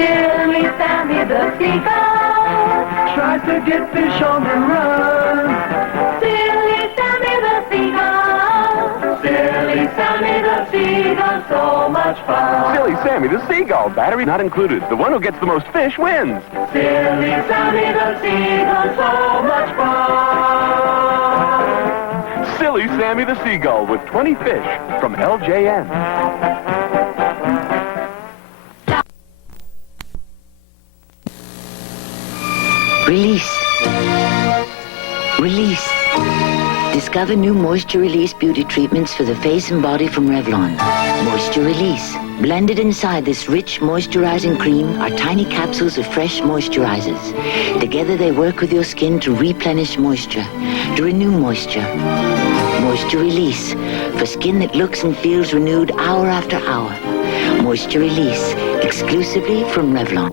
Silly Sammy the Seagull tries to get fish on the run. Silly Sammy the Seagull, Silly Sammy the Seagull, so much fun. Silly Sammy the Seagull, battery not included. The one who gets the most fish wins. Silly Sammy the Seagull, so much fun. Silly Sammy the Seagull with 20 fish from LJN. Release. Release. Discover new Moisture Release beauty treatments for the face and body from Revlon. Moisture Release. Blended inside this rich moisturizing cream are tiny capsules of fresh moisturizers. Together they work with your skin to replenish moisture, to renew moisture. Moisture Release. For skin that looks and feels renewed hour after hour. Moisture Release. Exclusively from Revlon.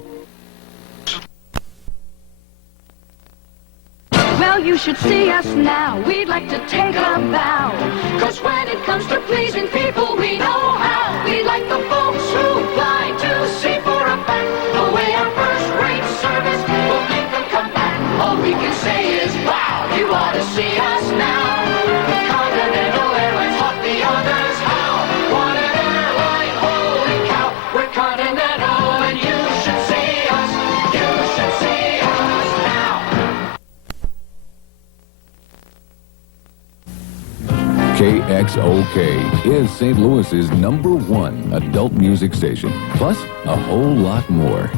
Well, you should see us now. We'd like to take a bow. 'Cause when it comes to pleasing people, we know how. We like the folks who fly to sea for a fact. The way our first-rate service will make them come back. All we can say is, wow, you ought to see us now. Continental Airlines taught the others how. What an airline, holy cow. We're Continental and you should see us. You should see us now. KXOK is St. Louis's #1 adult music station, plus a whole lot more.